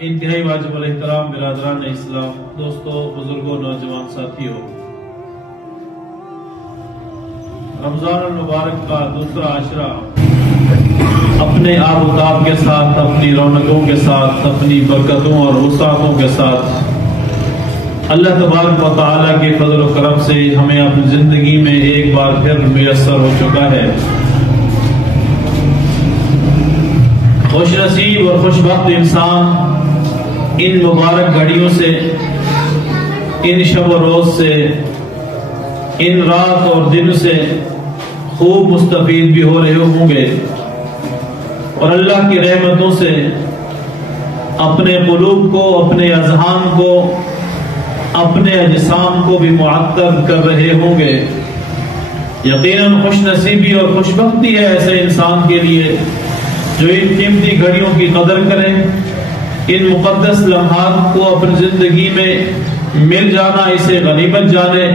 انتہائی واجب الاحترام برادران اسلام، دوستوں، بزرگوں، نوجوان ساتھیوں، رمضان المبارک کا دوسرا عشرہ اپنے آب و تاب کے ساتھ، اپنی رونقوں کے ساتھ، اپنی برکتوں اور وسعتوں کے ساتھ اللہ تبارک و تعالیٰ کے فضل و کرم سے ہمیں اپنی زندگی میں ایک بار پھر میسر ہو چکا ہے۔ خوش نصیب اور خوش بخت انسان ان مبارک گھڑیوں سے، ان شب و روز سے، ان رات اور دن سے خوب مستفید بھی ہو رہے ہوں گے، اور اللہ کی رحمتوں سے اپنے قلوب کو، اپنے اذہان کو، اپنے اجسام کو بھی معطر کر رہے ہوں گے۔ یقیناً خوش نصیبی اور خوش بختی ہے ایسے انسان کے لیے جو ان قیمتی گھڑیوں کی قدر کرے، ان مقدس لمحات کو اپنی زندگی میں مل جانا اسے غنیمت جانے،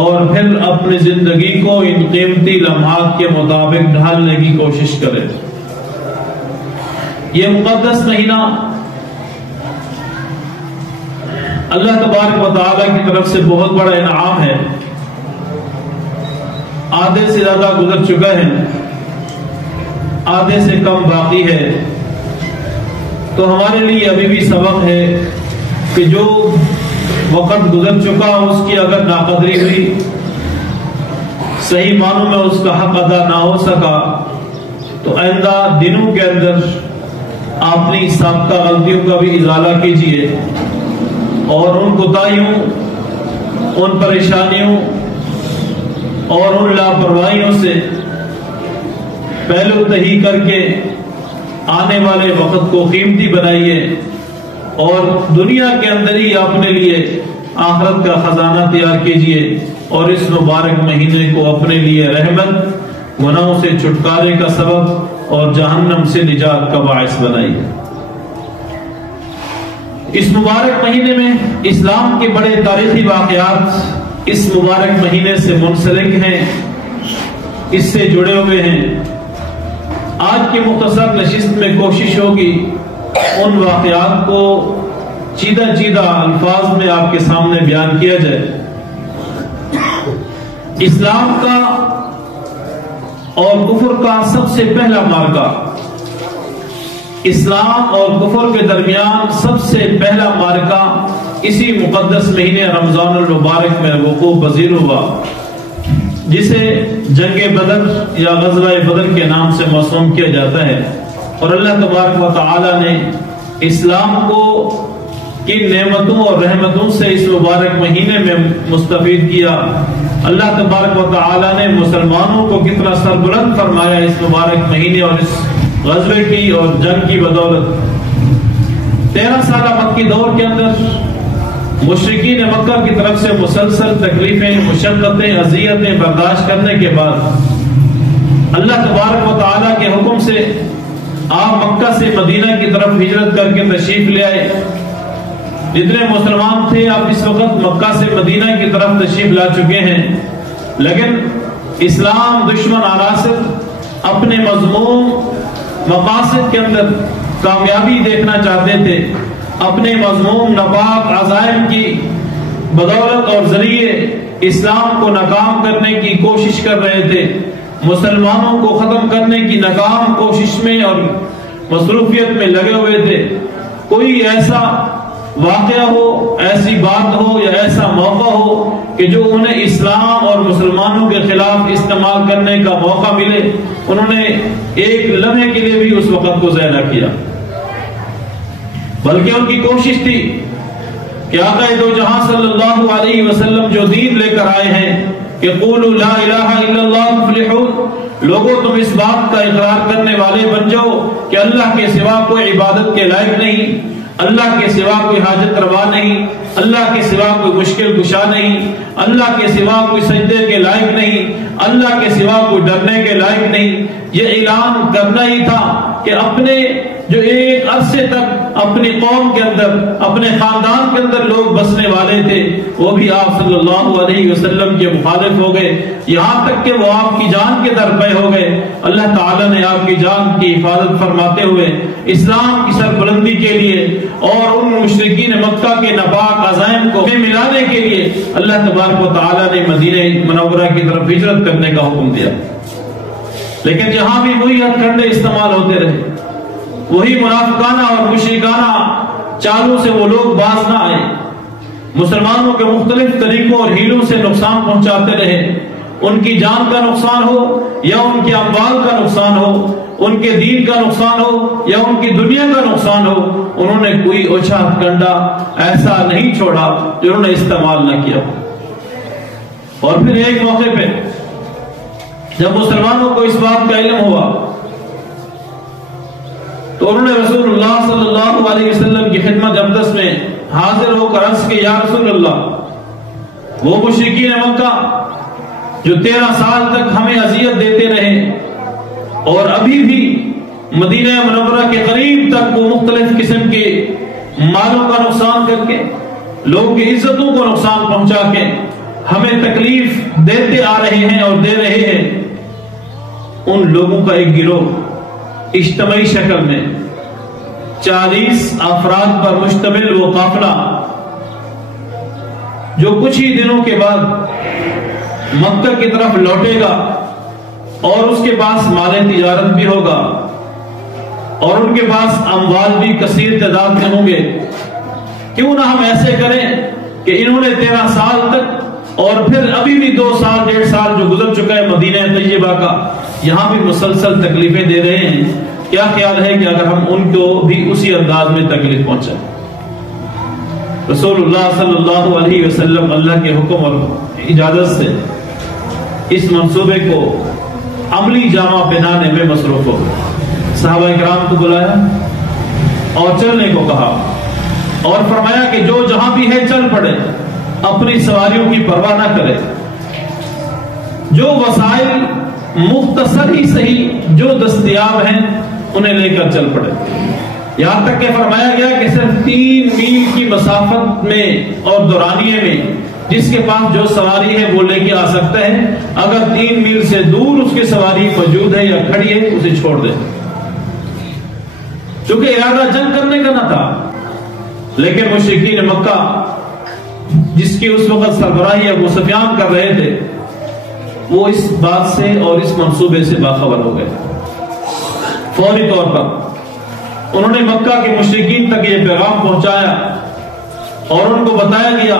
اور پھر اپنی زندگی کو ان قیمتی لمحات کے مطابق ڈھالنے کی کوشش کرے۔ یہ مقدس مہینہ اللہ تبارک و تعالیٰ کی طرف سے بہت بڑا انعام ہے۔ آدھے سے زیادہ گزر چکا ہے، آدھے سے کم باقی ہے، تو ہمارے لیے ابھی بھی سبق ہے کہ جو وقت گزر چکا اس کی اگر ناقدری ہوئی، صحیح معنوں میں اس کا حق ادا نہ ہو سکا، تو آئندہ دنوں کے اندر اپنی سابقہ غلطیوں کا بھی ازالہ کیجیے، اور ان کوتاہیوں، ان پریشانیوں اور ان لاپرواہیوں سے پہلو تہی کر کے آنے والے وقت کو قیمتی بنائیے، اور دنیا کے اندر ہی اپنے لیے آخرت کا خزانہ تیار کیجیے، اور اس مبارک مہینے کو اپنے لیے رحمت، گناہوں سے چھٹکارے کا سبب اور جہنم سے نجات کا باعث بنائیے۔ اس مبارک مہینے میں اسلام کے بڑے تاریخی واقعات اس مبارک مہینے سے منسلک ہیں، اس سے جڑے ہوئے ہیں۔ آج کی مختصر نشست میں کوشش ہوگی ان واقعات کو چیدہ چیدہ الفاظ میں آپ کے سامنے بیان کیا جائے۔ اسلام کا اور کفر کا سب سے پہلا معرکہ، اسلام اور کفر کے درمیان سب سے پہلا معرکہ اسی مقدس مہینے رمضان المبارک میں وقوع پذیر ہوا، جسے جنگ بدر یا غزوہ بدر کے نام سے موسوم کیا جاتا ہے۔ اور اللہ تبارک و تعالی نے اسلام کو کن نعمتوں اور رحمتوں سے اس مبارک مہینے میں مستفید کیا، اللہ تبارک و تعالی نے مسلمانوں کو کتنا سربلند فرمایا اس مبارک مہینے اور اس غزوے کی اور جنگ کی بدولت۔ 13 سالہ مکی دور کے اندر مشرکین مکہ کی طرف سے مسلسل تکلیفیں، مشقتیں، اذیتیں برداشت کرنے کے بعد اللہ تبارک و تعالیٰ کے حکم سے آپ مکہ سے مدینہ کی طرف ہجرت کر کے تشریف لے آئے۔ جتنے مسلمان تھے آپ اس وقت مکہ سے مدینہ کی طرف تشریف لا چکے ہیں، لیکن اسلام دشمن عناصر اپنے مذموم مقاصد کے اندر کامیابی دیکھنا چاہتے تھے، اپنے مذموم ناپاک عزائم کی بدولت اور ذریعے اسلام کو ناکام کرنے کی کوشش کر رہے تھے، مسلمانوں کو ختم کرنے کی ناکام کوشش میں اور مصروفیت میں لگے ہوئے تھے۔ کوئی ایسا واقعہ ہو، ایسی بات ہو یا ایسا موقع ہو کہ جو انہیں اسلام اور مسلمانوں کے خلاف استعمال کرنے کا موقع ملے، انہوں نے ایک لمحے کے لیے بھی اس وقت کو ضائع نہ کیا، بلکہ ان کی کوشش تھی کہ آقا دو جہاں صلی اللہ علیہ وسلم جو دین لے کر آئے ہیں کہ قولوا لا الہ الا اللہ تفلحون، لوگوں تم اس بات کا اقرار کرنے والے بن جاؤ کہ اللہ کے سوا کوئی عبادت کے لائق نہیں، اللہ کے سوا کوئی حاجت روا نہیں، اللہ کے سوا کوئی مشکل کشا نہیں، اللہ کے سوا کوئی سجدے کے لائق نہیں، اللہ کے سوا کوئی ڈرنے کے لائق نہیں۔ یہ اعلان کرنا ہی تھا کہ اپنے جو ایک عرصے تک اپنی قوم کے اندر، اپنے خاندان کے اندر لوگ بسنے والے تھے، وہ بھی آپ صلی اللہ علیہ وسلم کے مخالف ہو گئے، یہاں تک کہ وہ آپ کی جان کے در پہ ہو گئے۔ اللہ تعالیٰ نے آپ کی جان کی حفاظت فرماتے ہوئے اسلام کی سربلندی کے لیے اور ان مشرکین مکہ کے ناپاک عزائم کو ملانے کے لیے اللہ تبارک و تعالیٰ نے مدینہ منورہ کی طرف ہجرت کرنے کا حکم دیا. لیکن جہاں بھی وہی ہتھ کنڈے استعمال ہوتے رہے, وہی منافقانہ اور مشرکانہ چالوں سے وہ لوگ باز نہ آئے, مسلمانوں کے مختلف طریقوں اور ہیلوں سے نقصان پہنچاتے رہے. ان کی جان کا نقصان ہو یا ان کے اموال کا نقصان ہو, ان کے دین کا نقصان ہو یا ان کی دنیا کا نقصان ہو, انہوں نے کوئی اوچھا ہتھ کنڈا ایسا نہیں چھوڑا جو انہوں نے استعمال نہ کیا. اور پھر ایک موقع پہ جب مسلمانوں کو اس بات کا علم ہوا تو انہوں نے رسول اللہ صلی اللہ علیہ وسلم کی خدمت اقدس میں حاضر ہو کر عرض کہ یا رسول اللہ, وہ مشرکین مکہ جو 13 سال تک ہمیں اذیت دیتے رہے اور ابھی بھی مدینہ منورہ کے قریب تک وہ مختلف قسم کے مالوں کا نقصان کر کے, لوگوں کی عزتوں کو نقصان پہنچا کے ہمیں تکلیف دیتے آ رہے ہیں اور دے رہے ہیں, ان لوگوں کا ایک گروہ اجتماعی شکل میں 40 افراد پر مشتمل وہ قافلہ جو کچھ ہی دنوں کے بعد مکہ کی طرف لوٹے گا اور اس کے پاس مال تجارت بھی ہوگا اور ان کے پاس اموال بھی کثیر تعداد میں ہوں گے. کیوں نہ ہم ایسے کریں کہ انہوں نے 13 سال تک اور پھر ابھی بھی 2 سال 1.5 سال جو گزر چکا ہے مدینہ طیبہ کا, یہاں بھی مسلسل تکلیفیں دے رہے ہیں. کیا خیال ہے کہ اگر ہم ان کو بھی اسی انداز میں تکلیف پہنچائیں؟ رسول اللہ صلی اللہ علیہ وسلم اللہ کے حکم اور اجازت سے اس منصوبے کو عملی جامہ پہنانے میں مصروف ہو گئے. صحابہ کرام کو بلایا اور چلنے کو کہا اور فرمایا کہ جو جہاں بھی ہے چل پڑے, اپنی سواریوں کی پرواہ نہ کرے, جو وسائل مختصر ہی صحیح جو دستیاب ہیں انہیں لے کر چل پڑے. یہاں تک کہ فرمایا گیا کہ صرف 3 میل کی مسافت میں اور دورانیے میں جس کے پاس جو سواری ہے وہ لے کے آ سکتا ہے, اگر 3 میل سے دور اس کی سواری موجود ہے یا کھڑی ہے اسے چھوڑ دے. چونکہ ارادہ جنگ کرنے کا نہ تھا, لیکن مشرکین مکہ جس کی اس وقت سربراہی ابو سفیان کر رہے تھے وہ اس بات سے اور اس منصوبے سے باخبر ہو گئے. فوری طور پر انہوں نے مکہ کے مشرکین تک یہ پیغام پہنچایا اور ان کو بتایا گیا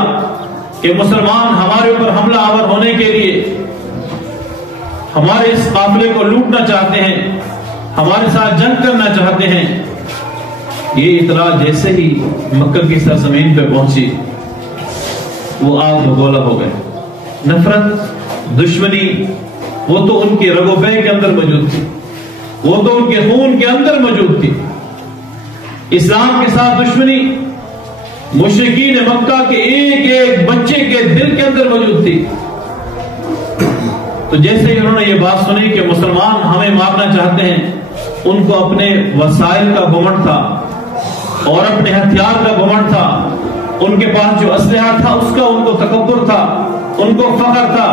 کہ مسلمان ہمارے اوپر حملہ آور ہونے کے لیے ہمارے اس قافلے کو لوٹنا چاہتے ہیں, ہمارے ساتھ جنگ کرنا چاہتے ہیں. یہ اطلاع جیسے ہی مکہ کی سرزمین پہ پہنچی وہ آگ بگولا ہو گئے. نفرت, دشمنی وہ تو ان کی رگ و پے کے اندر موجود تھی, وہ تو ان کے خون کے اندر موجود تھی. اسلام کے ساتھ دشمنی مشرکین مکہ کے ایک ایک بچے کے دل کے اندر موجود تھی. تو جیسے ہی انہوں نے یہ بات سنی کہ مسلمان ہمیں مارنا چاہتے ہیں, ان کو اپنے وسائل کا گھمنڈ تھا اور اپنے ہتھیار کا گھمنڈ تھا, ان کے پاس جو اسلحہ تھا اس کا ان کو تکبر تھا, ان کو فخر تھا,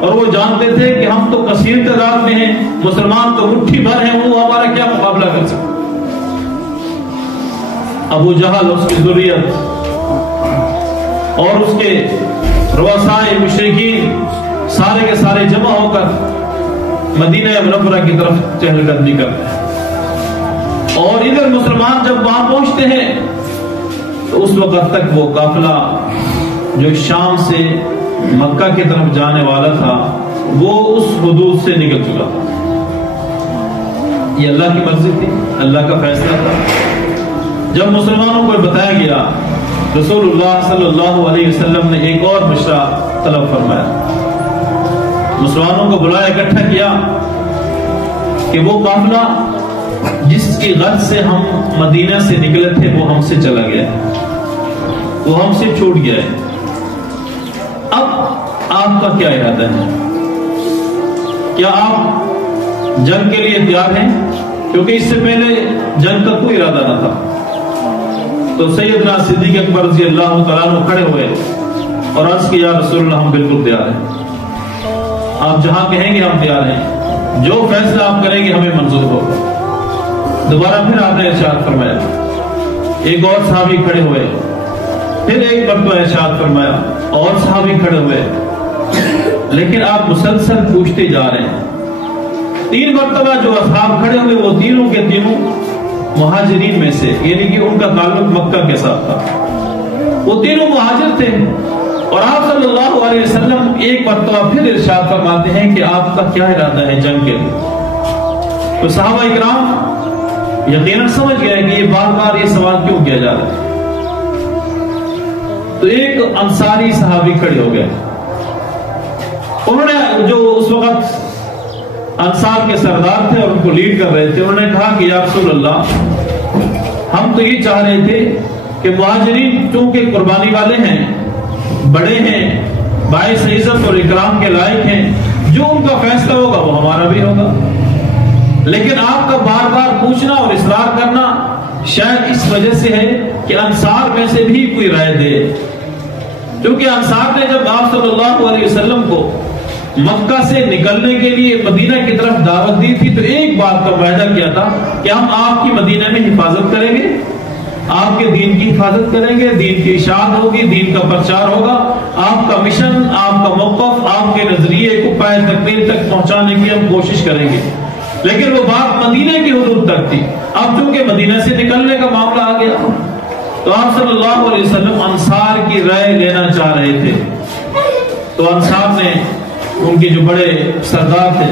اور وہ جانتے تھے کہ ہم تو کثیر تعداد میں ہیں, مسلمان تو مٹھی بھر ہیں, وہ ہمارا کیا مقابلہ کر سکتے. ابو جہل اس کی ذریت اور اس کے رؤسائے مشرکین سارے کے سارے جمع ہو کر مدینہ منورہ کی طرف چہل قدمی کرتے ہیں. اور ادھر مسلمان جب وہاں پہنچتے ہیں تو اس وقت تک وہ قافلہ جو شام سے مکہ کی طرف جانے والا تھا وہ اس حدود سے نکل چکا تھا. یہ اللہ کی مرضی تھی, اللہ کا فیصلہ تھا. جب مسلمانوں کو بتایا گیا, رسول اللہ صلی اللہ علیہ وسلم نے ایک اور مشورہ طلب فرمایا, مسلمانوں کو بلایا, اکٹھا کیا کہ وہ قافلہ جس کی غرض سے ہم مدینہ سے نکلے تھے وہ ہم سے چلا گیا, وہ ہم سے چھوٹ گیا ہے. اب آپ کا کیا ارادہ ہے؟ کیا آپ جنگ کے لیے تیار ہیں؟ کیونکہ اس سے پہلے جنگ کا کوئی ارادہ نہ تھا. تو سیدنا صدیق اکبر رضی اللہ تعالیٰ عنہ کھڑے ہوئے اور عرض کیا, یا رسول اللہ ہم بالکل تیار ہیں, آپ جہاں کہیں گے ہم تیار ہیں, جو فیصلہ آپ کریں گے ہمیں منظور ہوگا. دوبارہ پھر آپ نے ارشاد فرمایا ایک اور صحابی کھڑے ہوئے، پھر ایک مرتبہ ارشاد فرمایا، اور صحابی کھڑے ہوئے، لیکن آپ مسلسل پوچھتے جا رہے ہیں۔ 3 مرتبہ جو اصحاب کھڑے ہوئے وہ تینوں کے تینوں مہاجرین میں سے، یعنی کہ ان کا تعلق مکہ کے ساتھ تھا، وہ تینوں مہاجر تھے۔ اور آپ صلی اللہ علیہ وسلم ایک مرتبہ پھر ارشاد فرماتے ہیں کہ آپ کا کیا ارادہ ہے جنگ کے لیے؟ تو صحابہ اکرام یقیناً سمجھ گئے کہ یہ بار بار یہ سوال کیوں کیا جا رہا ہے۔ تو ایک انصاری صحابی کھڑے ہو گئے، انہوں نے، جو اس وقت انصار کے سردار تھے اور ان کو لیڈ کر رہے تھے، انہوں نے کہا کہ یا رسول اللہ، ہم تو یہ چاہ رہے تھے کہ مہاجرین چونکہ قربانی والے ہیں، بڑے ہیں، باعث عزت اور اکرام کے لائق ہیں، جو ان کا فیصلہ ہوگا وہ ہمارا بھی ہوگا، لیکن آپ کا بار بار پوچھنا اور اصرار کرنا شاید اس وجہ سے ہے کہ انصار میں سے بھی کوئی رائے دے۔ کیونکہ انصار نے جب آپ صلی اللہ علیہ وسلم کو مکہ سے نکلنے کے لیے مدینہ کی طرف دعوت دی تھی، تو ایک بات کا معاہدہ کیا تھا کہ ہم آپ کی مدینہ میں حفاظت کریں گے، آپ کے دین کی حفاظت کریں گے، دین کی اشاعت ہوگی، دین کا پرچار ہوگا، آپ کا مشن، آپ کا موقف، آپ کے نظریے کو پائے تکمیل تک پہنچانے کی ہم کوشش کریں گے۔ لیکن وہ بات مدینہ کی حدود تک تھی، اب چونکہ مدینہ سے نکلنے کا معاملہ آ گیا، تو آپ صلی اللہ علیہ وسلم انصار کی رائے لینا چاہ رہے تھے۔ تو انصار نے، ان کے جو بڑے سردار تھے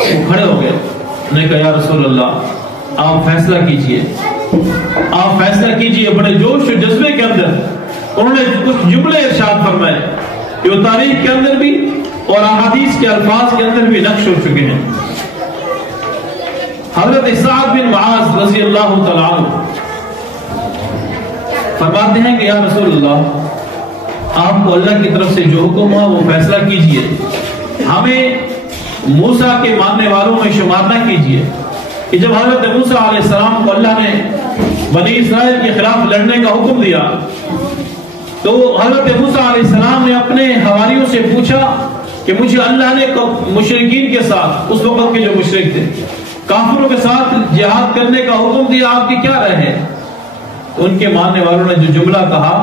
وہ کھڑے ہو گئے، انہوں نے کہا یا رسول اللہ آپ فیصلہ کیجئے، آپ فیصلہ کیجئے۔ بڑے جوش و جذبے کے اندر انہوں نے کچھ جملے ارشاد فرمائے جو تاریخ کے اندر بھی اور احادیث کے الفاظ کے اندر بھی نقش ہو چکے ہیں۔ حضرت سعد بن معاذ رضی اللہ تعالیٰ عنہ فرماتے ہیں کہ یا رسول اللہ، آپ کو اللہ کی طرف سے جو حکم ہوا وہ فیصلہ کیجئے، ہمیں موسیٰ کے ماننے والوں میں شمار نہ کیجئے کہ جب حضرت موسیٰ علیہ السلام کو اللہ نے بنی اسرائیل کے خلاف لڑنے کا حکم دیا تو حضرت موسیٰ علیہ السلام نے اپنے حواریوں سے پوچھا کہ مجھے اللہ نے مشرکین کے ساتھ، اس وقت کے جو مشرک تھے، کافروں کے ساتھ جہاد کرنے کا حکم دیا، آپ کی کیا رائے ہے؟ تو ان کے ماننے والوں نے جو جملہ کہا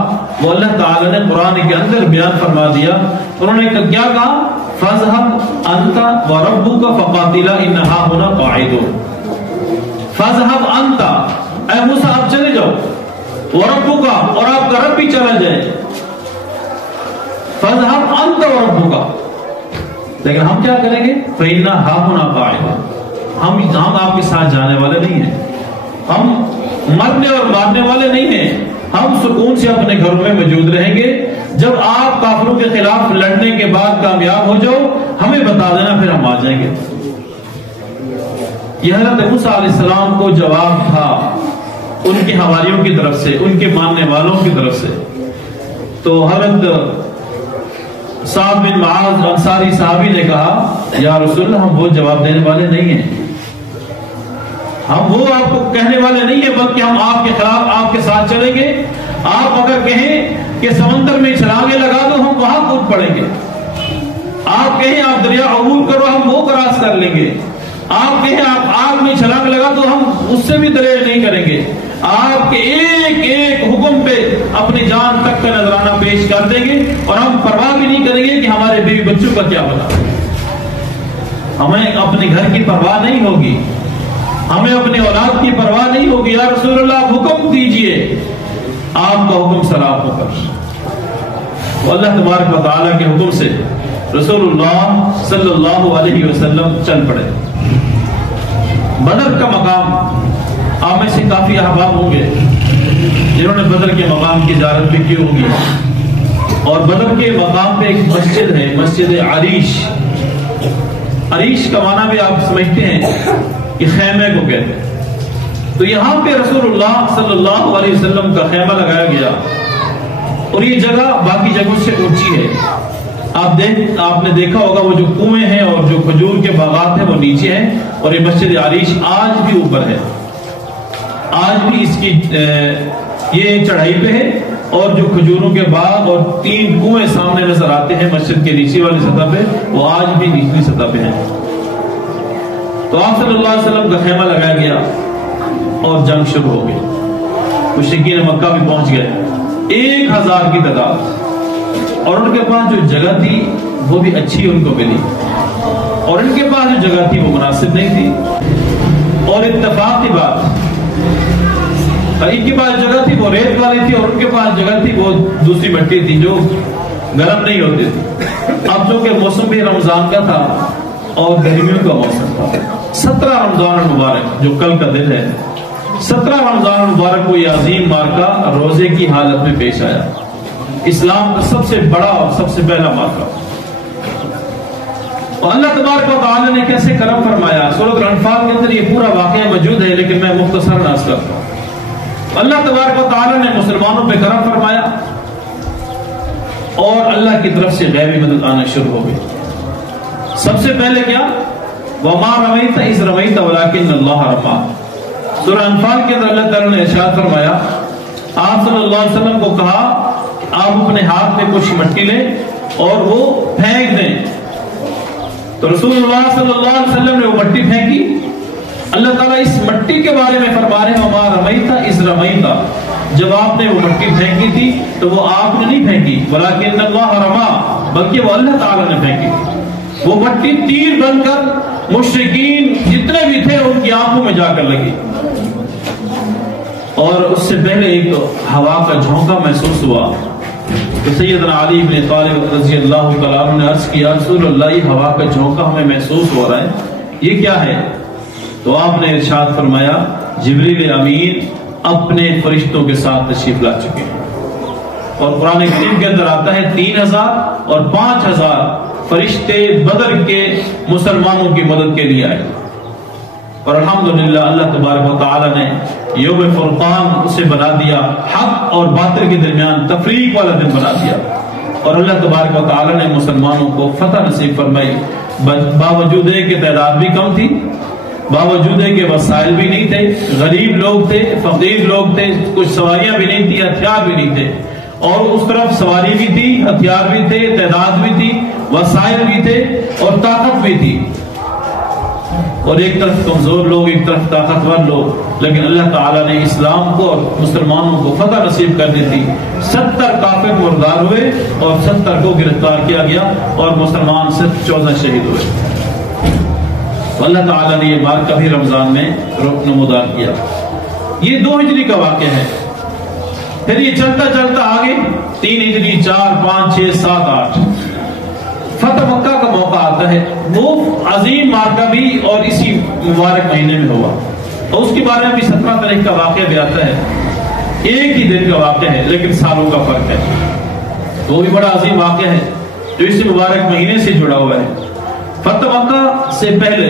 وہ اللہ تعالیٰ نے قرآن کے اندر بیان فرما دیا۔ انہوں نے کیا کہا؟ فَاذْهَبْ أَنْتَ وَرَبُّكَ فَقَاتِلَا إِنَّ هَاهُنَا قَاعِدُونَ۔ فَاذْهَبْ أَنْتَ، اے موسیٰ آپ چلے جاؤ، وَرَبُّكَ، اور آپ کا رب بھی چلا جائے، فَاذْهَبْ أَنْتَ وَرَبُّكَ، لیکن ہم کیا کریں گے؟ فَإِنَّ هَاهُنَا قَاعِدُونَ، ہم آپ کے ساتھ جانے والے نہیں ہیں، ہم مرنے اور مارنے والے نہیں ہیں، ہم سکون سے اپنے گھروں میں موجود رہیں گے، جب آپ کافروں کے خلاف لڑنے کے بعد کامیاب ہو جاؤ ہمیں بتا دینا، پھر ہم آ جائیں گے۔ یہ حضرت موسیٰ علیہ السلام کو جواب تھا ان کے حواریوں کی طرف سے، ان کے ماننے والوں کی طرف سے۔ تو حضرت سعد بن معاذ انصاری صحابی نے کہا یا رسول اللہ، ہم وہ جواب دینے والے نہیں ہیں، ہم وہ آپ کو کہنے والے نہیں ہیں، بلکہ ہم آپ کے خلاف، آپ کے ساتھ چلیں گے۔ آپ اگر کہیں کہ سمندر میں چھلانگیں لگا دو، ہم وہاں کود پڑیں گے، آپ کہیں آپ دریا عبور کرو، ہم وہ کراس کر لیں گے، آپ کہیں آپ آگ میں چھلانگ لگا دو، ہم اس سے بھی دریا نہیں کریں گے، آپ کے ایک ایک حکم پہ اپنی جان تک کا نذرانہ پیش کر دیں گے، اور ہم پرواہ بھی نہیں کریں گے کہ ہمارے بیوی بچوں کا کیا بنا، ہمیں اپنے گھر کی پرواہ نہیں ہوگی، ہمیں اپنے اولاد کی پرواہ نہیں ہوگی۔ یا رسول اللہ حکم دیجئے، آپ کا حکم سراب ہو کر وہ اللہ تبارک و تعالیٰ کے حکم سے رسول اللہ صلی اللہ علیہ وسلم چل پڑے۔ بدر کا مقام، آپ میں سے کافی احباب ہوں گے جنہوں نے بدر کے مقام کی زیارت بھی کی ہوگی، اور بدر کے مقام پہ ایک مسجد ہے، مسجد عریش۔ عریش کا معنی بھی آپ سمجھتے ہیں کہ خیمے کو کہتے ہیں۔ تو یہاں پہ رسول اللہ صلی اللہ علیہ وسلم کا خیمہ لگایا گیا، اور یہ جگہ باقی جگہوں سے اونچی ہے۔ آپ نے دیکھا ہوگا وہ جو کنویں ہیں اور جو کھجور کے باغات ہیں وہ نیچے ہیں، اور یہ مسجد عریش آج بھی اوپر ہے، آج بھی اس کی یہ چڑھائی پہ ہے، اور جو کھجوروں کے باغ اور 3 کنویں سامنے نظر آتے ہیں مسجد کے نیچے والی سطح پہ، وہ آج بھی نچلی سطح پہ ہیں۔ تو آپ صلی اللہ علیہ وسلم کا خیمہ لگایا گیا اور جنگ شروع ہو گئی۔ مشرکین مکہ بھی پہنچ گئے 1000 کی تعداد، اور ان کے پاس جو جگہ تھی وہ بھی اچھی ان کو ملی، اور ان کے پاس جو جگہ تھی وہ مناسب نہیں تھی، اور اتفاق کی بات ان کے پاس جگہ تھی وہ ریت والی تھی، اور ان کے پاس جگہ تھی وہ دوسری مٹی تھی جو گرم نہیں ہوتی تھی۔ اب چونکہ موسم بھی رمضان کا تھا اور گرمیوں کا موسم تھا، 17 رمضان المبارک جو کل کا دن ہے، 17 رمضان المبارک کو یہ عظیم مارکہ روزے کی حالت میں پیش آیا، اسلام کا سب سے بڑا اور سب سے پہلا مارکہ۔ اور اللہ تبارک و تعالی نے کیسے کرم فرمایا، سورۃ الانفال کے اندر یہ پورا واقعہ موجود ہے، لیکن میں مختصر عرض کرتا ہوں۔ اللہ تبارک و تعالی نے مسلمانوں پہ کرم فرمایا اور اللہ کی طرف سے غیبی مدد آنا شروع ہو گئی۔ سب سے پہلے کیا؟ وَمَا رَمَيْتَ إِذْ رَمَيْتَ وَلَكِنَّ اللَّهَ رَمَى۔ سورہ انفال کے اندر اللہ تعالی نے ارشاد فرمایا، آپ صلی اللہ علیہ وسلم کو کہا آپ اپنے ہاتھ میں کچھ مٹی لیں اور وہ پھینک دیں، تو رسول اللہ صلی اللہ علیہ وسلم نے وہ مٹی پھینکی۔ اللہ تعالیٰ اس مٹی کے بارے میں فرما رہے ہیں وَمَا رَمَيْتَ إِذْ رَمَيْتَ، جب آپ نے وہ مٹی پھینکی تھی تو وہ آپ نے نہیں پھینکی، وَلَكِنَّ اللَّهَ رَمَى، بلکہ وہ اللہ تعالیٰ نے پھینکی۔ وہ مٹی تیر بن کر مشرکین جتنے بھی تھے ان کی آنکھوں میں جا کر لگی، اور اس سے پہلے ایک ہوا کا جھونکا محسوس ہوا تو سیدنا علی بن طالب رضی اللہ تعالیٰ عنہ نے عرض کیا، رسول اللہ یہ ہوا کا جھونکا ہمیں محسوس ہو رہا ہے، یہ کیا ہے؟ تو آپ نے ارشاد فرمایا جبریل امین اپنے فرشتوں کے ساتھ تشریف لا چکے ہیں، اور قرآن کریم کے اندر آتا ہے 3000 اور 5000 فرشتے بدر کے مسلمانوں کی مدد کے لیے آئے، اور الحمدللہ اللہ تبارک و تعالی نے یوم فرقان اسے بنا دیا، حق اور باطل کے درمیان تفریق والا دن بنا دیا، اور اللہ تبارک و تعالی نے مسلمانوں کو فتح نصیب فرمائی، باوجود ہے کہ تعداد بھی کم تھی، باوجود ہے کہ وسائل بھی نہیں تھے، غریب لوگ تھے، فقیر لوگ تھے، کچھ سواریاں بھی نہیں تھی، ہتھیار بھی نہیں تھے، اور اس طرف سواری بھی تھی، ہتھیار بھی تھے، تعداد بھی تھی، وسائل بھی تھے اور طاقت بھی تھی، اور ایک طرف کمزور لوگ ایک طرف طاقتور لوگ، لیکن اللہ تعالیٰ نے اسلام کو اور مسلمانوں کو فتح نصیب کر دی تھی۔ 70 کافر مردار ہوئے اور 70 کو گرفتار کیا گیا، اور مسلمان صرف 14 شہید ہوئے۔ اللہ تعالیٰ نے یہ مارکہ بھی رمضان میں نمودار کیا۔ یہ 2 ہجری کا واقعہ ہے، پھر یہ چلتا چلتا آگے 3 ہجری 4 5 6 7 8 فتح مکہ کا موقع آتا ہے، وہ عظیم مارکہ بھی اور اسی مبارک مہینے میں ہوا، اور اس کے بارے میں بھی 17 تاریخ کا واقعہ بھی آتا ہے، ایک ہی دن کا واقعہ ہے لیکن سالوں کا فرق ہے، تو وہ بھی بڑا عظیم واقعہ ہے جو اس مبارک مہینے سے جڑا ہوا ہے۔ فتح مکہ سے پہلے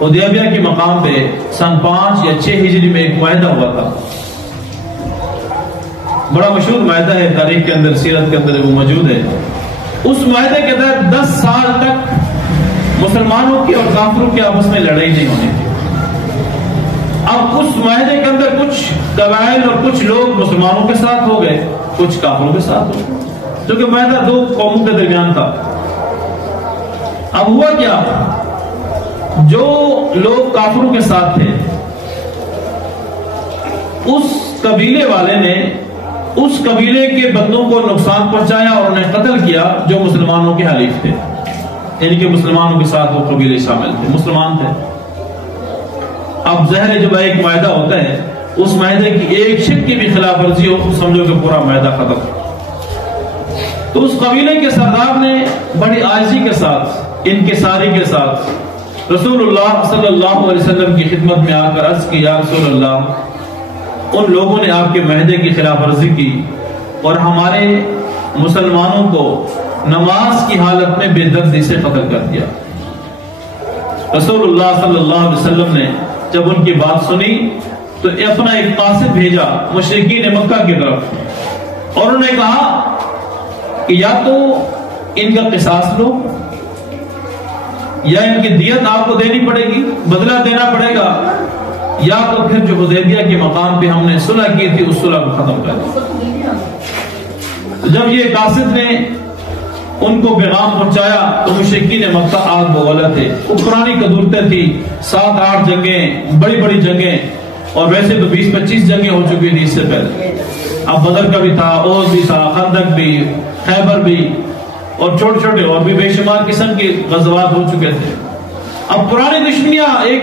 حدیبیہ کے مقام پہ سن 5 یا 6 ہجری میں ایک معاہدہ ہوا تھا، بڑا مشہور معاہدہ ہے، تاریخ کے اندر سیرت کے اندر وہ موجود ہے۔ اس معاہدے کے تحت 10 سال تک مسلمانوں کی اور کافروں کی آپس میں لڑائی نہیں ہونی تھی۔ اب اس معاہدے کے اندر کچھ قبائل اور کچھ لوگ مسلمانوں کے ساتھ ہو گئے، کچھ کافروں کے ساتھ ہو گئے، کیونکہ معاہدہ 2 قوموں کے درمیان تھا۔ اب ہوا کیا، جو لوگ کافروں کے ساتھ تھے اس قبیلے والے نے اس قبیلے کے بندوں کو نقصان پہنچایا اور انہیں قتل کیا جو مسلمانوں کے حلیف تھے، یعنی کہ مسلمانوں کے ساتھ وہ قبیلے شامل تھے، مسلمان تھے۔ اب ظاہر جب ایک معاہدہ ہوتا ہے، اس معاہدے کی ایک شک کی بھی خلاف ورزی ہو تو سمجھو کہ پورا معاہدہ ختم۔ تو اس قبیلے کے سردار نے بڑی عاجزی کے ساتھ، انکساری کے ساتھ رسول اللہ صلی اللہ علیہ وسلم کی خدمت میں آ کر عرض کی، یا رسول اللہ، ان لوگوں نے آپ کے معاہدے کی خلاف ورزی کی اور ہمارے مسلمانوں کو نماز کی حالت میں بے دردی سے قتل کر دیا۔ رسول اللہ صلی اللہ علیہ وسلم نے جب ان کی بات سنی تو اپنا ایک قاصد بھیجا مشرکین مکہ کی طرف، اور انہوں نے کہا کہ یا تو ان کا قصاص لو یا ان کی دیت آپ کو دینی پڑے گی، بدلہ دینا پڑے گا، یا تو پھر جو حدیبیہ کے مقام پہ ہم نے صلح کی تھی اس صلح کو ختم کر دیا۔ جب یہ قاصد نے ان کو پیغام پہنچایا تو مشرکین مکہ آگ بگولا تھے، پرانی قدورتیں تھی، 7-8 جنگیں، بڑی بڑی جنگیں، اور ویسے تو 20-25 جنگیں ہو چکی تھی اس سے پہلے. اب بدر کا بھی تھا، احد بھی تھا، خندق بھی، خیبر بھی، اور چھوٹے چھوٹے اور بھی بے شمار قسم کے غزوات ہو چکے تھے. اب پرانی دشمنیاں ایک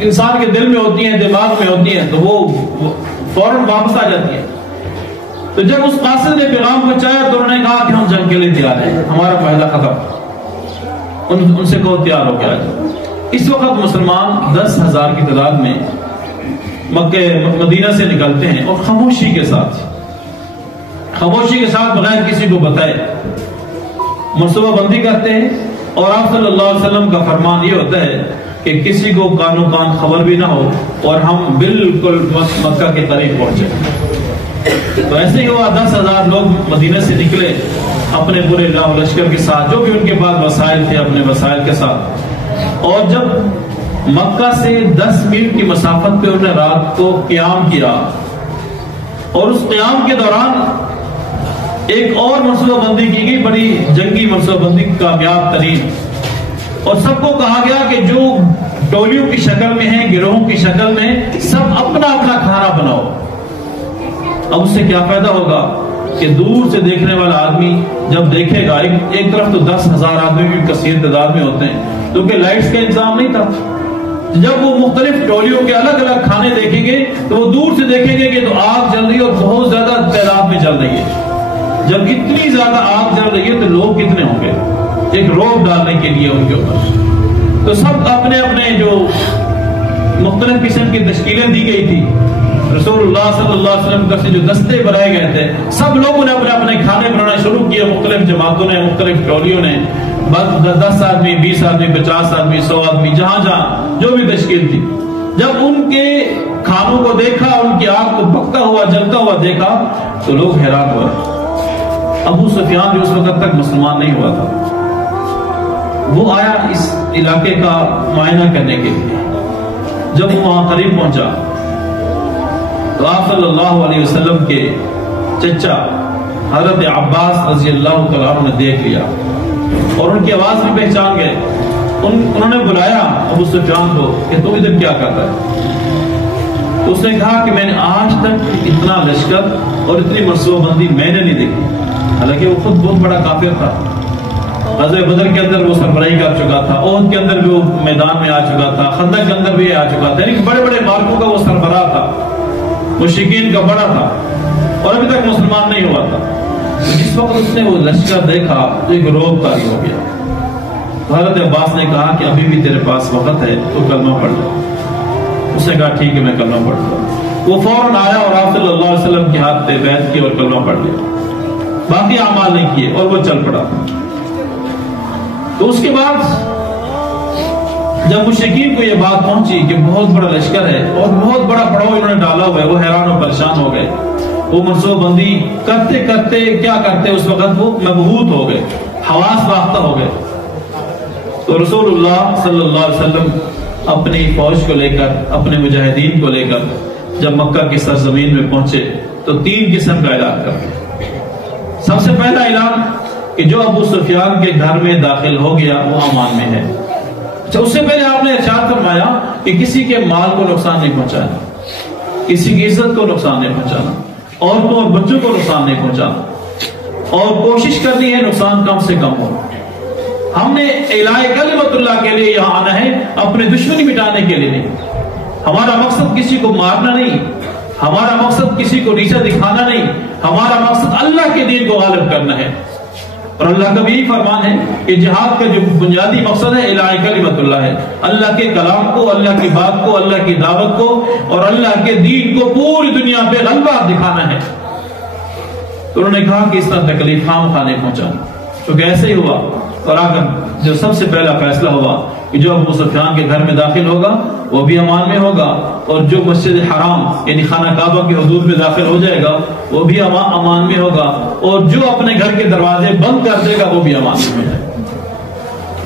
انسان کے دل میں ہوتی ہیں، دماغ میں ہوتی ہیں، تو وہ فوراً واپس آ جاتی ہیں. تو جب اس قاصد نے پیغام پہنچایا تو انہوں نے کہا کہ ہم جنگ کے لیے تیار ہیں، ہمارا معاہدہ ختم. ان سے کہو تیار ہو گیا. اس وقت مسلمان 10,000 کی تعداد میں مکہ مدینہ سے نکلتے ہیں اور خاموشی کے ساتھ بغیر کسی کو بتائے منصوبہ بندی کرتے ہیں. اور آپ صلی اللہ علیہ وسلم کا فرمان یہ ہوتا ہے کہ کسی کو کانو کان خبر بھی نہ ہو اور ہم بالکل مکہ کے قریب پہنچے. تو ایسے ہی ہوا، 10,000 لوگ مدینہ سے نکلے اپنے پورے لاؤ لشکر کے ساتھ، جو بھی ان کے پاس وسائل تھے اپنے وسائل کے ساتھ. اور جب مکہ سے 10 میل کی مسافت پہ انہوں نے رات کو قیام کیا، اور اس قیام کے دوران ایک اور منصوبہ بندی کی گئی، بڑی جنگی منصوبہ بندی کامیاب ترین. اور سب کو کہا گیا کہ جو ٹولیوں کی شکل میں ہیں، گروہوں کی شکل میں، سب اپنا اپنا کھانا بناؤ. اب اس سے کیا فائدہ ہوگا کہ دور سے دیکھنے والا آدمی جب دیکھے گا، ایک طرف تو 10,000 آدمی بھی کثیر تعداد میں ہوتے ہیں کیونکہ لائٹس کا انتظام نہیں تھا. جب وہ مختلف ٹولیوں کے الگ الگ کھانے دیکھیں گے تو وہ دور سے دیکھیں گے کہ تو آگ جل رہی ہے اور بہت زیادہ تعداد میں جل رہی ہے. جب اتنی زیادہ آگ جل رہی ہے تو لوگ کتنے ہوں گے، ایک روب ڈالنے کے لیے ان کے اوپر. تو سب اپنے اپنے جو مختلف قسم کی تشکیلیں دی گئی تھی، رسول اللہ صلی اللہ علیہ وسلم کا سے جو دستے بنائے گئے تھے، سب لوگوں نے اپنے اپنے کھانے بنانا شروع کیے. مختلف جماعتوں نے، مختلف ٹولیوں نے، 10 آدمی، 20 آدمی، 50 آدمی، 100 آدمی، جہاں جہاں جو بھی تشکیل تھی. جب ان کے کھانوں کو دیکھا، ان کی آگ کو پکتا ہوا جلتا ہوا دیکھا تو لوگ حیران ہوئے. ابو سفیان جو اس وقت تک مسلمان نہیں ہوا تھا، وہ آیا اس علاقے کا معائنہ کرنے کے لیے. جب وہ وہاں قریب پہنچا تو آپ صلی اللہ علیہ وسلم کے چچا حضرت عباس رضی اللہ تعالیٰ عنہ نے دیکھ لیا اور ان کی آواز بھی پہچان گئے. انہوں نے بلایا ابو سفیان کو کہ تم ادھر کیا کرتا ہے. اس نے کہا کہ میں نے آج تک اتنا لشکر اور اتنی منصوبہ بندی میں نے نہیں دیکھی. حالانکہ وہ خود بہت بڑا کافر تھا. غزوہ بدر کے اندر وہ سربراہی کر چکا تھا، احد کے اندر بھی وہ میدان میں آ چکا تھا، خندق کے اندر بھی آ چکا تھا، یعنی بڑے بڑے مارکوں کا وہ سربراہ تھا، مشرکین کا بڑا تھا، اور ابھی تک مسلمان نہیں ہوا تھا. جس وقت اس نے وہ لشکر دیکھا تو ایک روب طاری ہو گیا. حضرت عباس نے کہا کہ ابھی بھی تیرے پاس وقت ہے تو کلمہ پڑھ لو. اس نے کہا ٹھیک ہے میں کلمہ پڑھ لوں. وہ فوراً آیا اور آپ صلی اللہ علیہ وسلم کے ہاتھ پہ بیعت کی اور کلمہ پڑھ لیا. باقی اعمال نہیں کیے اور وہ چل پڑا. تو اس کے بعد جب مشرکین کو یہ بات پہنچی کہ بہت بڑا لشکر ہے اور بہت بڑا پڑاؤ انہوں نے ڈالا ہوا ہے، وہ حیران و پریشان ہو گئے. وہ منصوبہ بندی کرتے کرتے کیا کرتے اس وقت وہ مبہوت ہو گئے، حواس باختہ ہو گئے. تو رسول اللہ صلی اللہ علیہ وسلم اپنی فوج کو لے کر، اپنے مجاہدین کو لے کر جب مکہ کی سرزمین میں پہنچے تو 3 قسم کا اعلان کرتے. سب سے پہلا اعلان کہ جو ابو سفیان کے گھر میں داخل ہو گیا وہ امان میں ہے. اچھا، اس سے پہلے آپ نے ارشاد فرمایا کہ کسی کے مال کو نقصان نہیں پہنچانا، کسی کی عزت کو نقصان نہیں پہنچانا، عورتوں اور بچوں کو نقصان نہیں پہنچانا، اور کوشش کرنی ہے نقصان کم سے کم ہو. ہم نے اعلاء کلمت اللہ کے لیے یہاں آنا ہے، اپنے دشمنی مٹانے کے لیے نہیں. ہمارا مقصد کسی کو مارنا نہیں، ہمارا مقصد کسی کو نیچا دکھانا نہیں، ہمارا مقصد اللہ کے دین کو غالب کرنا ہے. اور اللہ کا بھی یہی فرمان ہے کہ جہاد کا جو بنیادی مقصد ہے اعلاء کلمت اللہ ہے، اللہ کے کلام کو، اللہ کی بات کو، اللہ کی دعوت کو اور اللہ کے دین کو پوری دنیا پہ غلبہ دکھانا ہے. تو انہوں نے کہا کہ اس طرح تکلیف خام خانے پہنچانا، کیونکہ ایسے ہی ہوا. اور آگر جو سب سے پہلا فیصلہ ہوا کہ جو ابو سفیان کے گھر میں داخل ہوگا وہ بھی امان میں ہوگا، اور جو مسجد حرام یعنی خانہ کعبہ کی حدود میں داخل ہو جائے گا وہ بھی امان میں ہوگا، اور جو اپنے گھر کے دروازے بند کر دے گا وہ بھی امان میں ہے.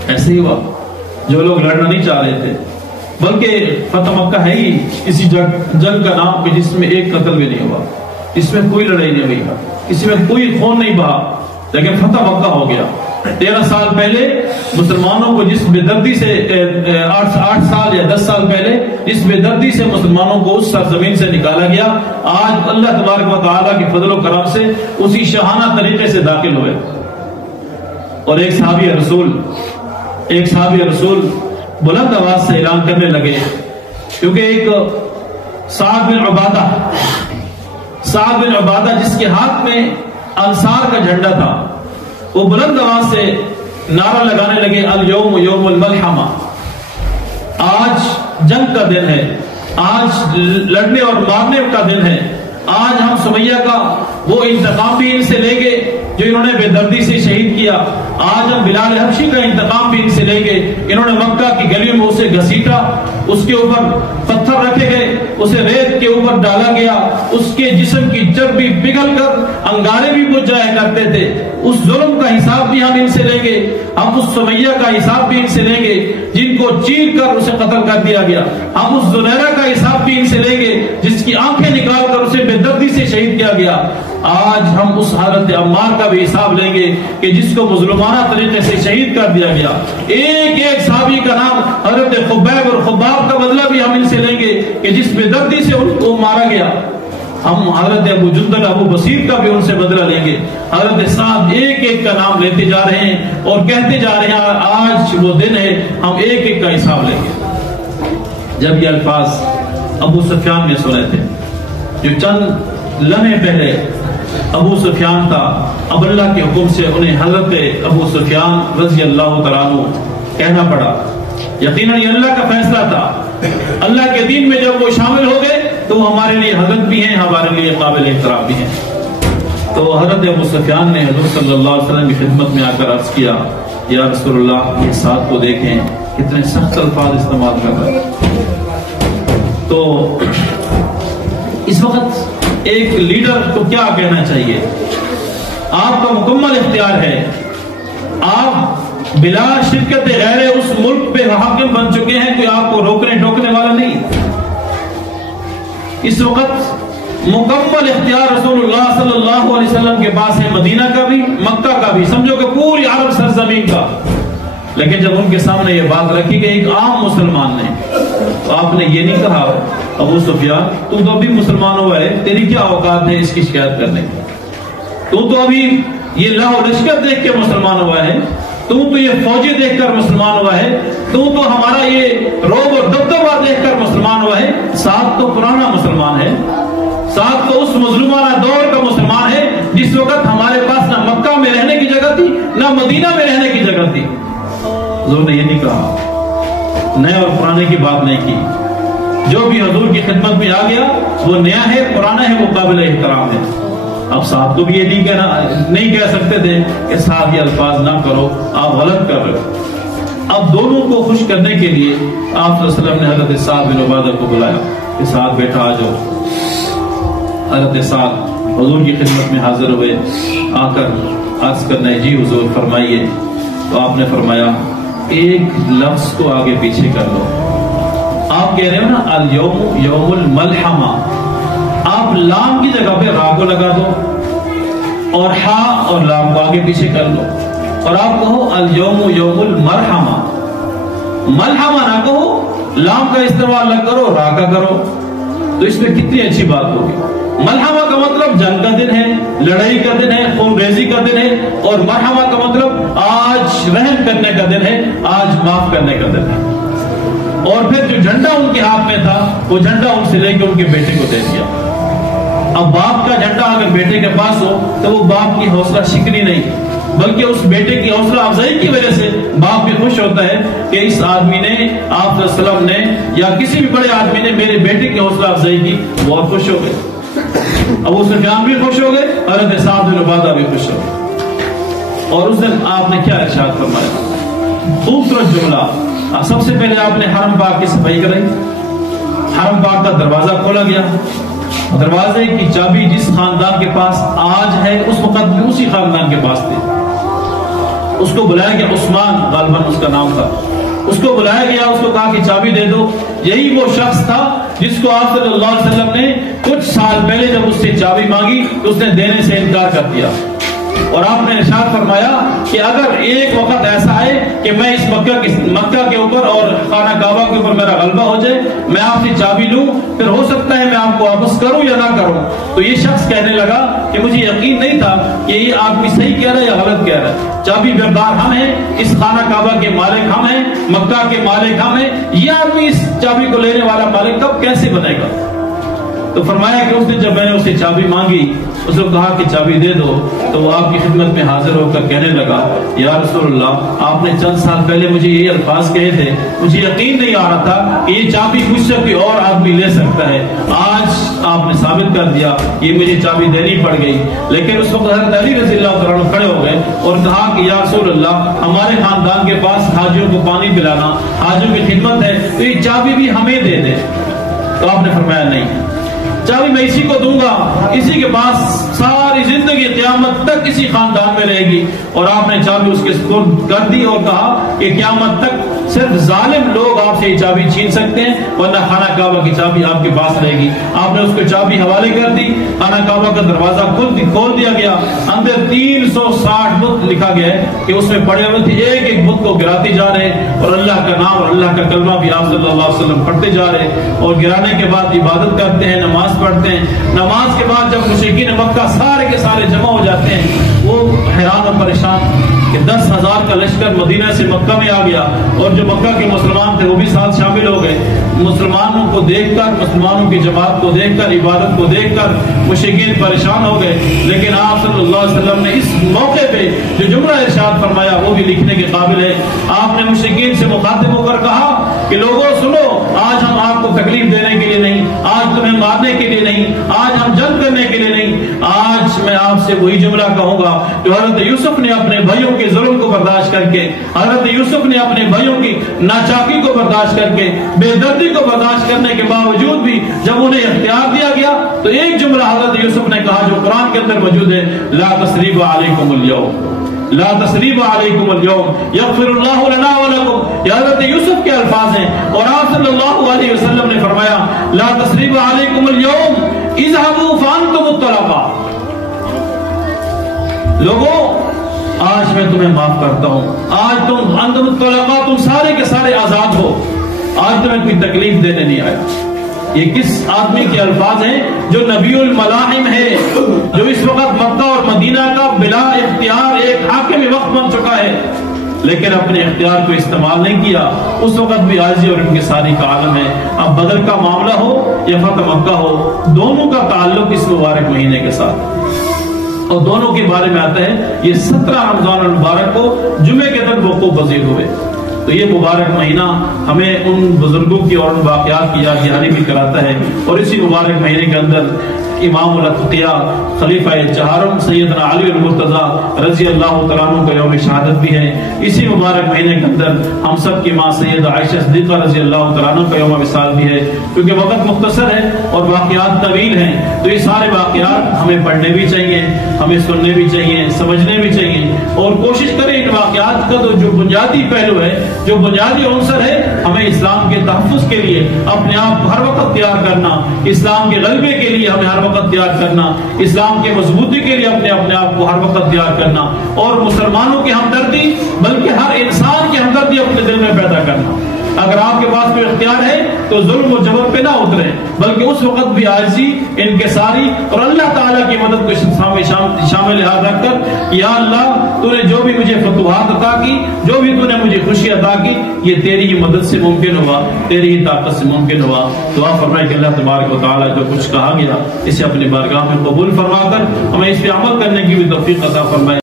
ایسے ہی ہوا. جو لوگ لڑنا نہیں چاہ رہے تھے، بلکہ فتح مکہ ہے ہی اسی جنگ کا نام کہ جس میں ایک قتل بھی نہیں ہوا، اس میں کوئی لڑائی نہیں ہوئی، کسی میں کوئی خون نہیں بہا، لیکن فتح مکہ ہو گیا. 13 سال پہلے مسلمانوں کو جس بے دردی سے 8 سال یا 10 سال پہلے جس بے دردی سے مسلمانوں کو اس سرزمین سے نکالا گیا، آج اللہ تبارک و تعالیٰ کے فضل و کرم سے اسی شاہانہ طریقے سے داخل ہوئے۔ اور ایک صحابی رسول بلند آواز سے اعلان کرنے لگے، کیونکہ ایک سعد بن عبادہ جس کے ہاتھ میں انصار کا جھنڈا تھا، وہ بلند آواز سے نعرہ لگانے لگے، الیوم یوم الملحمہ، آج جنگ کا دن ہے، آج لڑنے اور مارنے کا دن ہے، آج ہم سمیہ کا وہ انتقام بھی ان سے لیں گے جو انہوں نے بے دردی سے شہید کیا، آج ہم بلال حبشی کا انتقام بھی ان سے لیں گے، انہوں نے مکہ کی گلیوں میں اسے گھسیٹا، اس کے اوپر پتھر رکھے گئے، اسے ریت کے اوپر ڈالا گیا، اس کے جسم کی چربی پگھل کر انگارے بھی بجھ جایا کرتے تھے، اس ظلم کا حساب بھی ہم ان سے لیں گے، ہم اس سمیہ کا حساب بھی ان سے لیں گے جن کو چیر کر اسے قتل کر دیا گیا، ہم اس زنیرہ کا حساب بھی ان سے لیں گے جس کی آنکھیں نکال کر اسے بے دردی سے شہید کیا گیا، آج ہم اس حضرت عمار کا بھی حساب لیں گے کہ جس کو مظلومانہ طریقے سے شہید کر دیا گیا، ایک ایک صحابی کا نام حضرت خبیب اور خباب کا بدلہ بھی ہم ان سے لیں گے کہ جس بے دردی سے ان کو مارا گیا، ہم حضرت ابو جندل ابو بصیر کا بھی ان سے بدلہ لیں گے، حضرت سعد ایک ایک کا نام لیتے جا رہے ہیں اور کہتے جا رہے ہیں آج وہ دن ہے ہم ایک ایک کا حساب لیں گے۔ جب یہ الفاظ ابو سفیان نے سنے تھے، جو چند لمحے پہلے ابو سفیان تھا، اب اللہ کے حکم سے انہیں حضرت ابو سفیان رضی اللہ تعالیٰ عنہ کہنا پڑا، یقیناً یہ اللہ کا فیصلہ تھا، اللہ کے دین میں جب وہ شامل ہو گئے تو وہ ہمارے لیے حضرت بھی ہیں، ہمارے لیے قابل احترام بھی ہیں۔ تو حضرت ابو سفیان نے حضور صلی اللہ علیہ وسلم کی خدمت میں آ کر عرض کیا، یا رسول اللہ یہ ساتھ کو دیکھیں کتنے سخت الفاظ استعمال کر رہے ہیں۔ تو اس وقت ایک لیڈر کو کیا کہنا چاہیے؟ آپ کا مکمل اختیار ہے، آپ بلا شرکت غیر اس ملک پہ حاکم بن چکے ہیں، کوئی آپ کو روکنے ٹوکنے والا نہیں۔ اس وقت مکمل اختیار رسول اللہ صلی اللہ علیہ وسلم کے پاس ہے، مدینہ کا بھی مکہ کا بھی، سمجھو کہ پوری عرب سرزمین کا۔ لیکن جب ان کے سامنے یہ بات رکھی گئی ایک عام مسلمان نے، تو آپ نے یہ نہیں کہا ابو سفیان تو ابھی مسلمان ہوا ہے، تیری کیا اوقات ہے اس کی شکایت کرنے کی، تو ابھی یہ لاہ و لشکر دیکھ کے مسلمان ہوا ہے، تو یہ فوجی دیکھ کر مسلمان ہوا ہے، تو ہمارا یہ روب اور دبدبہ دیکھ کر مسلمان ہوا ہے، ساتھ تو پرانا مسلمان ہے، ساتھ تو اس مظلومانہ دور کا مسلمان ہے جس وقت ہمارے پاس نہ مکہ میں رہنے کی جگہ تھی نہ مدینہ میں رہنے کی جگہ تھی۔ حضور نے یہ نہیں کہا، نئے اور پرانے کی بات نہیں کی، جو بھی حضور کی خدمت میں آ گیا وہ نیا ہے، پرانا ہے، وہ قابل احترام ہے۔ اب صاحب کو بھی یہ نہیں کہہ سکتے تھے کہ صاحب یہ الفاظ نہ کرو، آپ غلط کر رہے ہو۔ اب دونوں کو خوش کرنے کے لیے آپ صلی اللہ علیہ وسلم نے حضرت سعد بن عبادہ کو بلایا کہ سعد بیٹا آ جاؤ۔ حضرت سعد حضور کی خدمت میں حاضر ہوئے، آ کر عرض کرنا جی حضور فرمائیے، تو آپ نے فرمایا ایک لفظ کو آگے پیچھے کر لو، آپ کہہ رہے ہو نا الیوم یوم الملحمہ، آپ لام کی جگہ پہ را کو لگا دو اور ہا اور لام کو آگے پیچھے کر لو، اور آپ کہو الیوم یوم المرحمہ، ملحمہ نہ کہو، لام کا استعمال نہ کرو، را کا کرو، تو اس میں کتنی اچھی بات ہوگی۔ ملحمہ کا مطلب جنگ کا دن ہے، لڑائی کا دن ہے، خون ریزی کا دن ہے، اور مرحمہ کا مطلب آج رحم کرنے کا دن ہے، آج معاف کرنے کا دن ہے۔ اور پھر جو جھنڈا ان کے ہاتھ میں تھا وہ جھنڈا ان سے لے کے ان کے بیٹے کو دے دیا۔ اب باپ کا جھنڈا اگر بیٹے کے پاس ہو تو وہ باپ کی حوصلہ شکنی نہیں، بلکہ اس بیٹے کی حوصلہ افزائی کی وجہ سے باپ بھی خوش ہوتا ہے کہ اس آدمی نے، آپ صلی اللہ علیہ وسلم نے یا کسی بھی بڑے آدمی نے میرے بیٹے کی حوصلہ افزائی کی، بہت خوش ہو گئے۔ ابو سفیان بھی خوش ہو گئے، حضرت سعد بن عبادہ بھی خوش ہو گئے۔ اور اس دن آپ نے کیا ارشاد فرمایا؟ خوبصورت جملہ، سب سے پہلے آپ نے حرم پاک کی صفائی کرائی، حرم پاک کا دروازہ کھولا گیا، دروازے کی چابی جس خاندان کے پاس آج ہے اس وقت بھی اسی خاندان کے پاس تھی۔ اس کو بلایا گیا، عثمان غالباً اس کا نام تھا، اس کو بلایا گیا، اس کو کہا کہ چابی دے دو۔ یہی وہ شخص تھا جس کو آپ صلی اللہ علیہ وسلم نے کچھ سال پہلے جب اس سے چابی مانگی تو اس نے دینے سے انکار کر دیا۔ اور آپ نے ارشاد فرمایا کہ اگر ایک وقت ایسا آئے کہ میں اس مکہ کے اوپر اور خانہ کعبہ کے اوپر میرا غلبہ ہو جائے، میں آپ سے چابی لوں، پھر ہو سکتا ہے میں آپ کو واپس کروں یا نہ کروں۔ تو یہ شخص کہنے لگا کہ مجھے یقین نہیں تھا کہ یہ آدمی صحیح کہہ رہا ہے یا غلط کہہ رہا ہے، چابی بردار ہم ہیں، اس خانہ کعبہ کے مالک ہم ہیں، مکہ کے مالک ہم ہیں، یہ آدمی اس چابی کو لینے والا مالک کب کیسے بنے گا؟ تو فرمایا کہ اس نے جب میں نے اسے چابی مانگی، اس نے کہا کہ چابی دے دو، تو وہ آپ کی خدمت میں حاضر ہو کر کہنے لگا یا رسول اللہ، آپ نے چند سال پہلے مجھے یہ الفاظ کہے تھے، مجھے یقین نہیں آ رہا تھا کہ یہ چابی مجھ سے کوئی اور آدمی لے سکتا ہے، آج آپ نے ثابت کر دیا، یہ مجھے چابی دینی پڑ گئی۔ لیکن اس وقت حضرت علی رضی اللہ تعالیٰ عنہ کھڑے ہو گئے اور کہا کہ یا رسول اللہ، ہمارے خاندان کے پاس حاجیوں کو پانی پلانا، حاجیوں کی خدمت ہے، تو یہ چابی بھی ہمیں دے دے۔ تو آپ نے فرمایا نہیں، چابی میں اسی کو دوں گا، اسی کے پاس ساری زندگی قیامت تک اسی خاندان میں رہے گی۔ اور آپ نے چابی اس کے سپرد کر دی اور کہا کہ قیامت تک صرف ظالم لوگ آپ سے یہ چابی چھین سکتے ہیں، ورنہ خانہ کعبہ کی چابی آپ کے پاس رہے گی۔ آپ نے اس کو چابی حوالے کر دی، خانہ کعبہ کا دروازہ کھول دیا گیا، اندر 360 بت لکھا گیا ہے کہ اس میں پڑے ہوئے تھے، ایک ایک بت کو گراتے جا رہے اور اللہ کا نام اور اللہ کا کلمہ بھی آپ صلی اللہ علیہ وسلم پڑھتے جا رہے، اور گرانے کے بعد عبادت کرتے ہیں، نماز پڑھتے ہیں۔ نماز کے بعد جب مشرکین مکہ سارے کے سارے جمع ہو جاتے ہیں، وہ حیران اور پریشان کہ 10,000 کا لشکر مدینہ سے مکہ میں آ گیا، اور جو مکہ کے مسلمان تھے وہ بھی ساتھ شامل ہو گئے۔ مسلمانوں کو دیکھ کر، مسلمانوں کی جماعت کو دیکھ کر، عبادت کو دیکھ کر مشرکین پریشان ہو گئے۔ لیکن آپ صلی اللہ علیہ وسلم نے اس موقع پہ جو جملہ ارشاد فرمایا وہ بھی لکھنے کے قابل ہے۔ آپ نے مشرکین سے مخاطب ہو کر کہا کہ لوگوں سنو، آج ہم آپ کو تکلیف دینے کے لیے نہیں، آج تمہیں مارنے کے لیے نہیں، آج ہم جنگ کرنے کے لیے نہیں، آج میں آپ سے وہی جملہ کہوں گا جو حضرت یوسف نے اپنے بھائیوں کے ظلم کو برداشت کر کے، حضرت یوسف نے اپنے بھائیوں کی ناچاکی کو برداشت کر کے، بے دردی کو برداشت کرنے کے باوجود بھی جب انہیں اختیار دیا گیا تو ایک جملہ حضرت یوسف نے کہا جو قرآن کے اندر موجود ہے، لا تثریب علیکم اليوم، لا تثریب علیکم اليوم یغفر اللہ لنا ولکم۔ یہ حضرت یوسف کے الفاظ ہیں، اور آپ صلی اللہ علیہ وسلم نے فرمایا لا تثریب علیکم اليوم اذهبوا فانتم الطلقاء، لوگوں آج میں تمہیں معاف کرتا ہوں، آج تم انتم الطلقاء، تم سارے کے سارے آزاد ہو، آج تمہیں کوئی تکلیف دینے نہیں آیا۔ یہ کس آدمی کے الفاظ ہیں جو نبی الملاحم ہے، جو اس وقت مکہ اور مدینہ کا بلا اختیار ایک حاکم وقت بن چکا ہے، لیکن اپنے اختیار کو استعمال نہیں کیا۔ اس وقت بھی عاجزی اور انکساری کا عالم ہے۔ اب بدر کا معاملہ ہو یا فتح مکہ ہو، دونوں کا تعلق اس مبارک مہینے کے ساتھ، اور دونوں کے بارے میں آتا ہے یہ 17 رمضان المبارک کو جمعے کے دن وقوع پذیر ہوئے۔ تو یہ مبارک مہینہ ہمیں ان بزرگوں کی اور ان واقعات کی یاد دہانی بھی کراتا ہے، اور اسی مبارک مہینے کے اندر امام الاتقیاء خلیفہ چہارم سیدنا علی المرتضیٰ رضی اللہ تعالیٰ عنہ کا یوم شہادت بھی ہے۔ اسی مبارک مہینے کے اندر ہم سب کی ماں سیدہ عائشہ صدیقہ رضی اللہ تعالیٰ عنہ کا یوم وصال بھی ہے۔ کیونکہ وقت مختصر ہے اور واقعات طویل ہیں، تو یہ سارے واقعات ہمیں پڑھنے بھی چاہیے، ہمیں سننے بھی چاہیے، سمجھنے بھی چاہیے، اور کوشش کریں ان واقعات کا جو بنیادی پہلو ہے، جو بنیادی عنصر ہے، ہمیں اسلام کے تحفظ کے لیے اپنے آپ کو ہر وقت تیار کرنا، اسلام کے غلبے کے لیے ہمیں ہر وقت تیار کرنا، اسلام کے مضبوطی کے لیے اپنے آپ کو ہر وقت تیار کرنا، اور مسلمانوں کی ہمدردی بلکہ ہر انسان کی ہمدردی اپنے دل میں پیدا کرنا۔ اگر آپ کے پاس کوئی اختیار ہے تو ظلم و جبر پہ نہ اتریں، بلکہ اس وقت بھی عاجزی، انکساری اور اللہ تعالیٰ کی مدد کو شامل لحاظ رکھ کر یا اللہ تو نے جو بھی مجھے فتوحات عطا کی، جو بھی تو نے مجھے خوشی عطا کی، یہ تیری ہی مدد سے ممکن ہوا، تیری ہی طاقت سے ممکن ہوا۔ دعا فرمائے کہ اللہ تبارک و تعالیٰ جو کچھ کہا گیا اسے اپنی بارگاہ میں قبول فرما کر ہمیں اس پہ عمل کرنے کی بھی توفیق عطا فرمائے۔